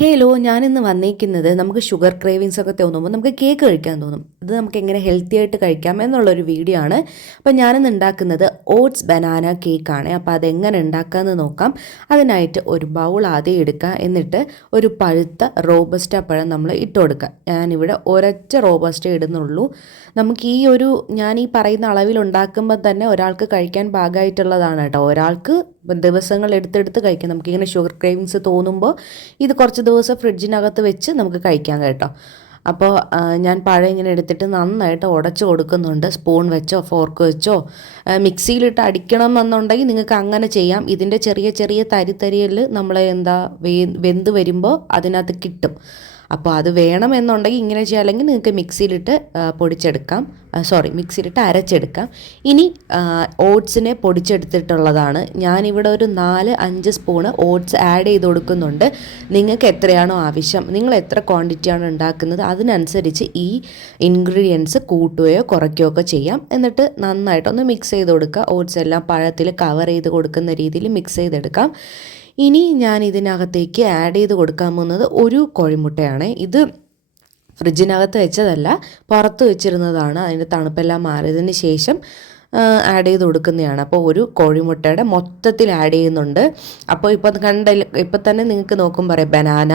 Hello, ഞാനിന്ന് വന്നേക്കുന്നത് നമുക്ക് ഷുഗർ ക്രേവിങ്സ് ഒക്കെ തോന്നുമ്പോൾ നമുക്ക് കേക്ക് കഴിക്കാൻ തോന്നും. ഇത് നമുക്ക് എങ്ങനെ ഹെൽത്തി ആയിട്ട് കഴിക്കാം എന്നുള്ളൊരു വീഡിയോ ആണ്. അപ്പോൾ ഞാനിന്ന് ഉണ്ടാക്കുന്നത് ഓട്സ് ബനാന കേക്കാണ്. അപ്പോൾ അതെങ്ങനെ ഉണ്ടാക്കാമെന്ന് നോക്കാം. അതിനായിട്ട് ഒരു ബൗൾ ആദ്യം എടുക്കുക. എന്നിട്ട് ഒരു പഴുത്ത റോബസ്റ്റ പഴം നമ്മൾ ഇട്ട് കൊടുക്കുക. ഞാനിവിടെ ഒരൊറ്റ റോബസ്റ്റേ ഇടുന്നുള്ളൂ. നമുക്ക് ഞാൻ ഈ പറയുന്ന അളവിൽ ഉണ്ടാക്കുമ്പോൾ തന്നെ ഒരാൾക്ക് കഴിക്കാൻ പാകമായിട്ടുള്ളതാണ് കേട്ടോ. ഒരാൾക്ക് ദിവസങ്ങൾ എടുത്തെടുത്ത് കഴിക്കാം. നമുക്കിങ്ങനെ ഷുഗർ ക്രേവിങ്സ് തോന്നുമ്പോൾ ഇത് കുറച്ച് ദിവസം ഫ്രിഡ്ജിനകത്ത് വെച്ച് നമുക്ക് കഴിക്കാം കേട്ടോ. അപ്പോൾ ഞാൻ പഴം ഇങ്ങനെ എടുത്തിട്ട് നന്നായിട്ട് ഉടച്ച് കൊടുക്കുന്നുണ്ട്. സ്പൂൺ വെച്ചോ ഫോർക്ക് വെച്ചോ മിക്സിയിലിട്ട് അടിക്കണം എന്നുണ്ടെങ്കിൽ നിങ്ങൾക്ക് അങ്ങനെ ചെയ്യാം. ഇതിൻ്റെ ചെറിയ ചെറിയ തരിതരിയിൽ നമ്മൾ വെന്ത് വരുമ്പോൾ അതിനകത്ത് കിട്ടും. അപ്പോൾ അത് വേണമെന്നുണ്ടെങ്കിൽ ഇങ്ങനെ ചെയ്യാം, അല്ലെങ്കിൽ നിങ്ങൾക്ക് മിക്സിയിലിട്ട് മിക്സിയിലിട്ട് അരച്ചെടുക്കാം. ഇനി ഓട്സിനെ പൊടിച്ചെടുത്തിട്ടുള്ളതാണ്. ഞാനിവിടെ ഒരു 4-5 സ്പൂണ് ഓട്സ് ആഡ് ചെയ്ത് കൊടുക്കുന്നുണ്ട്. നിങ്ങൾക്ക് എത്രയാണോ ആവശ്യം, നിങ്ങൾ എത്ര ക്വാണ്ടിറ്റിയാണ് ഉണ്ടാക്കുന്നത് അതിനനുസരിച്ച് ഈ ഇൻഗ്രീഡിയൻസ് കൂട്ടുകയോ കുറയ്ക്കുകയോ ഒക്കെ ചെയ്യാം. എന്നിട്ട് നന്നായിട്ടൊന്ന് മിക്സ് ചെയ്ത് കൊടുക്കുക. ഓട്സ് എല്ലാം പഴത്തിൽ കവർ ചെയ്ത് കൊടുക്കുന്ന രീതിയിൽ മിക്സ് ചെയ്തെടുക്കാം. ഇനി ഞാൻ ഇതിനകത്തേക്ക് ആഡ് ചെയ്ത് കൊടുക്കാൻ പോകുന്നത് ഒരു കോഴിമുട്ടയാണ്. ഇത് ഫ്രിഡ്ജിനകത്ത് വെച്ചതല്ല, പുറത്ത് വെച്ചിരുന്നതാണ്. അതിൻ്റെ തണുപ്പെല്ലാം മാറിയതിന് ശേഷം ആഡ് ചെയ്ത് കൊടുക്കുന്നതാണ്. അപ്പോൾ ഒരു കോഴിമുട്ടയുടെ മൊത്തത്തിൽ ആഡ് ചെയ്യുന്നുണ്ട്. അപ്പോൾ ഇപ്പം തന്നെ നിങ്ങൾക്ക് നോക്കുമ്പോൾ പറയാം, ബനാന,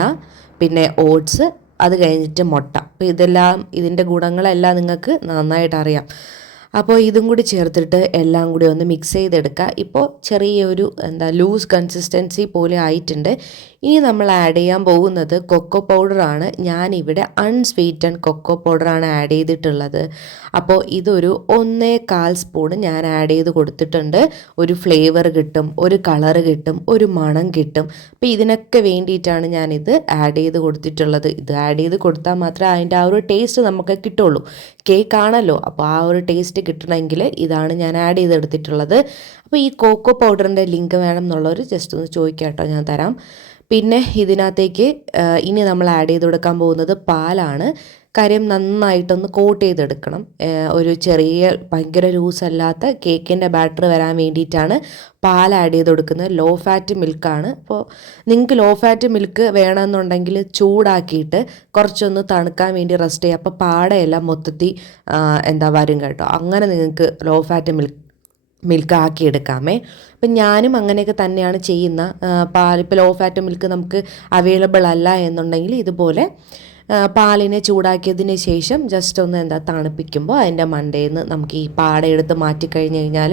പിന്നെ ഓട്സ്, അത് കഴിഞ്ഞിട്ട് മുട്ട. അപ്പോൾ ഇതിൻ്റെ ഗുണങ്ങളെല്ലാം നിങ്ങൾക്ക് നന്നായിട്ട് അറിയാം. അപ്പോൾ ഇതും കൂടി ചേർത്തിട്ട് എല്ലാം കൂടി ഒന്ന് മിക്സ് ചെയ്തെടുക്കുക. ഇപ്പോൾ ചെറിയൊരു ലൂസ് കൺസിസ്റ്റൻസി പോലെ ആയിട്ടുണ്ട്. ഇനി നമ്മൾ ആഡ് ചെയ്യാൻ പോകുന്നത് കൊക്കോ പൗഡറാണ്. ഞാനിവിടെ അൺസ്വീറ്റൻഡ് കൊക്കോ പൗഡറാണ് ആഡ് ചെയ്തിട്ടുള്ളത്. അപ്പോൾ ഇതൊരു 1/4 സ്പൂൺ ഞാൻ ആഡ് ചെയ്ത് കൊടുത്തിട്ടുണ്ട്. ഒരു ഫ്ലേവർ കിട്ടും, ഒരു കളറ് കിട്ടും, ഒരു മണം കിട്ടും. അപ്പോൾ ഇതിനൊക്കെ വേണ്ടിയിട്ടാണ് ഞാനിത് ആഡ് ചെയ്ത് കൊടുത്തിട്ടുള്ളത്. ഇത് ആഡ് ചെയ്ത് കൊടുത്താൽ മാത്രമേ അതിൻ്റെ ആ ഒരു ടേസ്റ്റ് നമുക്ക് കിട്ടുള്ളൂ. കേക്കാണല്ലോ, അപ്പോൾ ആ ഒരു ടേസ്റ്റ് കിട്ടണമെങ്കിൽ ഇതാണ് ഞാൻ ആഡ് ചെയ്തെടുത്തിട്ടുള്ളത്. അപ്പോൾ ഈ കോക്കോ പൗഡറിൻ്റെ ലിങ്ക് വേണം എന്നുള്ളവർ ജസ്റ്റ് ഒന്ന് ചോദിക്കാം കേട്ടോ, ഞാൻ തരാം. പിന്നെ ഇതിനകത്തേക്ക് ഇനി നമ്മൾ ആഡ് ചെയ്ത് കൊടുക്കാൻ പോകുന്നത് പാലാണ്. കാര്യം നന്നായിട്ടൊന്ന് കോട്ട് ചെയ്തെടുക്കണം. ഒരു ഭയങ്കര ലൂസല്ലാത്ത കേക്കിൻ്റെ ബാറ്റർ വരാൻ വേണ്ടിയിട്ടാണ് പാൽ ആഡ് ചെയ്ത് കൊടുക്കുന്നത്. ലോ ഫാറ്റ് മിൽക്കാണ്. അപ്പോൾ നിങ്ങൾക്ക് ലോ ഫാറ്റ് മിൽക്ക് വേണമെന്നുണ്ടെങ്കിൽ ചൂടാക്കിയിട്ട് കുറച്ചൊന്ന് തണുക്കാൻ വേണ്ടി റെസ്റ്റ് ചെയ്യുക. അപ്പോൾ പാടയെല്ലാം മൊത്തത്തിൽ വരും കേട്ടോ. അങ്ങനെ നിങ്ങൾക്ക് ലോ ഫാറ്റ് മിൽക്ക് ആക്കിയെടുക്കാമേ. അപ്പം ഞാനും അങ്ങനെയൊക്കെ തന്നെയാണ് ചെയ്യുന്ന. ഇപ്പോൾ ലോ ഫാറ്റ് മിൽക്ക് നമുക്ക് അവൈലബിൾ അല്ല എന്നുണ്ടെങ്കിൽ ഇതുപോലെ പാലിനെ ചൂടാക്കിയതിന് ശേഷം ജസ്റ്റ് ഒന്ന് തണുപ്പിക്കുമ്പോൾ അതിൻ്റെ മണ്ടേന്ന് നമുക്ക് ഈ പാട എടുത്ത് മാറ്റിക്കഴിഞ്ഞ് കഴിഞ്ഞാൽ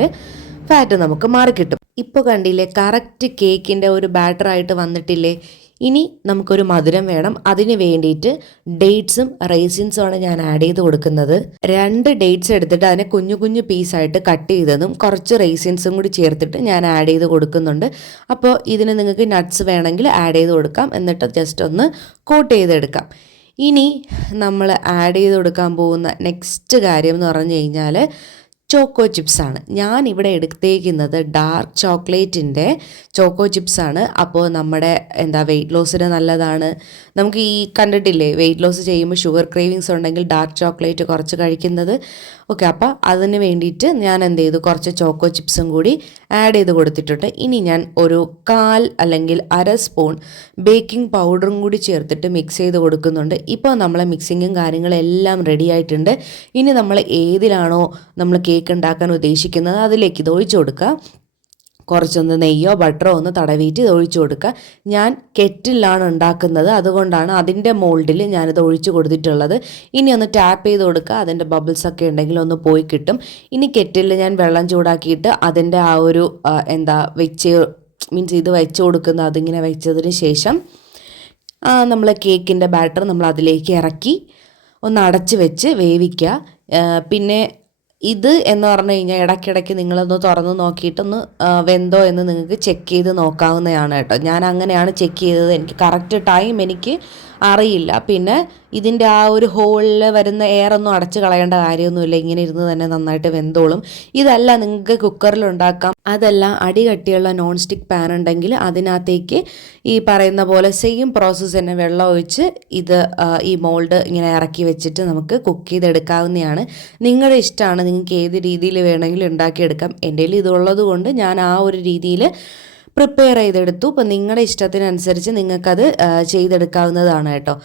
ഫാറ്റ് നമുക്ക് മാറിക്കിട്ടും. ഇപ്പോൾ കണ്ടില്ലേ, കറക്റ്റ് കേക്കിൻ്റെ ഒരു ബാറ്ററായിട്ട് വന്നിട്ടില്ലേ. ഇനി നമുക്കൊരു മധുരം വേണം. അതിന് വേണ്ടിയിട്ട് ഡേറ്റ്സും റൈസിൻസുമാണ് ഞാൻ ആഡ് ചെയ്ത് കൊടുക്കുന്നത്. 2 ഡേറ്റ്സ് എടുത്തിട്ട് അതിനെ കുഞ്ഞു കുഞ്ഞു പീസായിട്ട് കട്ട് ചെയ്തതും കുറച്ച് റൈസിൻസും കൂടി ചേർത്തിട്ട് ഞാൻ ആഡ് ചെയ്ത് കൊടുക്കുന്നുണ്ട്. അപ്പോൾ ഇതിന് നിങ്ങൾക്ക് നട്ട്സ് വേണമെങ്കിൽ ആഡ് ചെയ്ത് കൊടുക്കാം. എന്നിട്ട് ജസ്റ്റ് ഒന്ന് കോട്ട് ചെയ്തെടുക്കാം. ഇനി നമ്മൾ ആഡ് ചെയ്ത് കൊടുക്കാൻ പോകുന്ന നെക്സ്റ്റ് കാര്യം എന്ന് പറഞ്ഞു കഴിഞ്ഞാൽ ചോക്കോ ചിപ്സാണ്. ഞാൻ ഇവിടെ എടുത്തേക്കുന്നത് ഡാർക്ക് ചോക്ലേറ്റിൻ്റെ ചോക്കോ ചിപ്സാണ്. അപ്പോൾ നമ്മുടെ വെയിറ്റ് ലോസിന് നല്ലതാണ്. നമുക്ക് കണ്ടിട്ടില്ലേ, വെയിറ്റ് ലോസ് ചെയ്യുമ്പോൾ ഷുഗർ ക്രേവിങ്സ് ഉണ്ടെങ്കിൽ ഡാർക്ക് ചോക്ലേറ്റ് കുറച്ച് കഴിക്കുന്നത്. ഓക്കെ, അപ്പോൾ അതിന് വേണ്ടിയിട്ട് ഞാൻ കുറച്ച് ചോക്കോ ചിപ്സും കൂടി ആഡ് ചെയ്ത് കൊടുത്തിട്ടുണ്ട്. ഇനി ഞാൻ ഒരു 1/4 അല്ലെങ്കിൽ 1/2 സ്പൂൺ ബേക്കിംഗ് പൗഡറും കൂടി ചേർത്തിട്ട് മിക്സ് ചെയ്ത് കൊടുക്കുന്നുണ്ട്. ഇപ്പോൾ നമ്മളെ മിക്സിങ്ങും കാര്യങ്ങളെല്ലാം റെഡി ആയിട്ടുണ്ട്. ഇനി നമ്മൾ ഏതിലാണോ നമ്മൾ കേക്ക് ഉണ്ടാക്കാൻ ഉദ്ദേശിക്കുന്നത് അതിലേക്ക് ഇത് ഒഴിച്ചു കൊടുക്കുക. കുറച്ചൊന്ന് നെയ്യോ ബട്ടറോ ഒന്ന് തടവിയിട്ട് ഇത് ഒഴിച്ചു കൊടുക്കുക. ഞാൻ കെറ്റിലാണ് ഉണ്ടാക്കുന്നത്, അതുകൊണ്ടാണ് അതിൻ്റെ മോൾഡിൽ ഞാനിത് ഒഴിച്ചു കൊടുത്തിട്ടുള്ളത്. ഇനി ഒന്ന് ടാപ്പ് ചെയ്ത് കൊടുക്കുക. അതിൻ്റെ ബബിൾസൊക്കെ ഉണ്ടെങ്കിൽ ഒന്ന് പോയി കിട്ടും. ഇനി കെറ്റിലിൽ ഞാൻ വെള്ളം ചൂടാക്കിയിട്ട് അതിൻ്റെ ആ ഒരു ഇത് വെച്ച് കൊടുക്കുന്നത്. അതിങ്ങനെ വെച്ചതിന് ശേഷം നമ്മൾ കേക്കിൻ്റെ ബാറ്റർ നമ്മൾ അതിലേക്ക് ഇറക്കി ഒന്ന് അടച്ച് വെച്ച് വേവിക്കുക. പിന്നെ ഇത് എന്ന് പറഞ്ഞു കഴിഞ്ഞാൽ ഇടയ്ക്കിടയ്ക്ക് നിങ്ങളൊന്ന് തുറന്ന് നോക്കിയിട്ടൊന്ന് വെന്തോ എന്ന് നിങ്ങൾക്ക് ചെക്ക് ചെയ്ത് നോക്കാവുന്നതാണ് കേട്ടോ. ഞാൻ അങ്ങനെയാണ് ചെക്ക് ചെയ്തത്. എനിക്ക് കറക്റ്റ് ടൈം എനിക്ക് അറിയില്ല. പിന്നെ ഇതിൻ്റെ ആ ഒരു ഹോളിൽ വരുന്ന എയറൊന്നും അടച്ച് കളയേണ്ട കാര്യമൊന്നുമില്ല. ഇങ്ങനെ ഇരുന്ന് തന്നെ നന്നായിട്ട് വെന്തോളും. ഇതല്ല നിങ്ങൾക്ക് കുക്കറിൽ ഉണ്ടാക്കാം. അതല്ല അടി കട്ടിയുള്ള നോൺ സ്റ്റിക്ക് പാൻ ഉണ്ടെങ്കിൽ അതിനകത്തേക്ക് ഈ പറയുന്ന പോലെ സെയിം പ്രോസസ്സ് തന്നെ വെള്ളം ഒഴിച്ച് ഈ മോൾഡ് ഇങ്ങനെ ഇറക്കി വെച്ചിട്ട് നമുക്ക് കുക്ക് ചെയ്തെടുക്കാവുന്നതാണ്. നിങ്ങളുടെ ഇഷ്ടമാണ്, നിങ്ങൾക്ക് ഏത് രീതിയിൽ വേണമെങ്കിലും ഉണ്ടാക്കിയെടുക്കാം. എൻ്റെ കയ്യിൽ ഇതുള്ളത് കൊണ്ട് ഞാൻ ആ ഒരു രീതിയിൽ പ്രിപ്പയർ ചെയ്തെടുത്തു. ഇപ്പോൾ നിങ്ങളുടെ ഇഷ്ടത്തിനനുസരിച്ച് നിങ്ങൾക്കത് ചെയ്തെടുക്കാവുന്നതാണ് കേട്ടോ.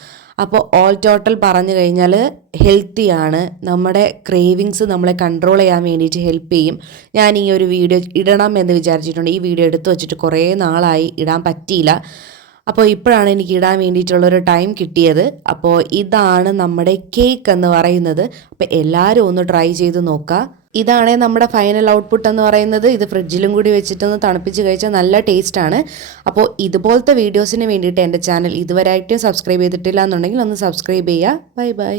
അപ്പോൾ ഓൾ ടോട്ടൽ പറഞ്ഞു കഴിഞ്ഞാൽ ഹെൽത്തിയാണ്, നമ്മുടെ ക്രേവിങ്സ് നമ്മളെ കൺട്രോൾ ചെയ്യാൻ വേണ്ടിയിട്ട് ഹെൽപ്പ് ചെയ്യും. ഞാൻ ഈ ഒരു വീഡിയോ ഇടണം എന്ന് വിചാരിച്ചിട്ടുണ്ട്. ഈ വീഡിയോ എടുത്തു വച്ചിട്ട് കുറേ നാളായി, ഇടാൻ പറ്റിയില്ല. അപ്പോൾ ഇപ്പോഴാണ് എനിക്ക് ഇടാൻ വേണ്ടിയിട്ടുള്ളൊരു ടൈം കിട്ടിയത്. അപ്പോൾ ഇതാണ് നമ്മുടെ കേക്ക് എന്ന് പറയുന്നത്. അപ്പോൾ എല്ലാവരും ഒന്ന് ട്രൈ ചെയ്ത് നോക്കുക. ഇതാണ് നമ്മുടെ ഫൈനൽ ഔട്ട്പുട്ട് എന്ന് പറയുന്നത്. ഇത് ഫ്രിഡ്ജിലും കൂടി വെച്ചിട്ടൊന്ന് തണുപ്പിച്ച് കഴിച്ചാൽ നല്ല ടേസ്റ്റാണ്. അപ്പോൾ ഇതുപോലത്തെ വീഡിയോസിന് വേണ്ടിയിട്ട് എൻ്റെ ചാനൽ ഇതുവരെയായിട്ടും സബ്സ്ക്രൈബ് ചെയ്തിട്ടില്ല എന്നുണ്ടെങ്കിൽ ഒന്ന് സബ്സ്ക്രൈബ് ചെയ്യുക. Bye bye.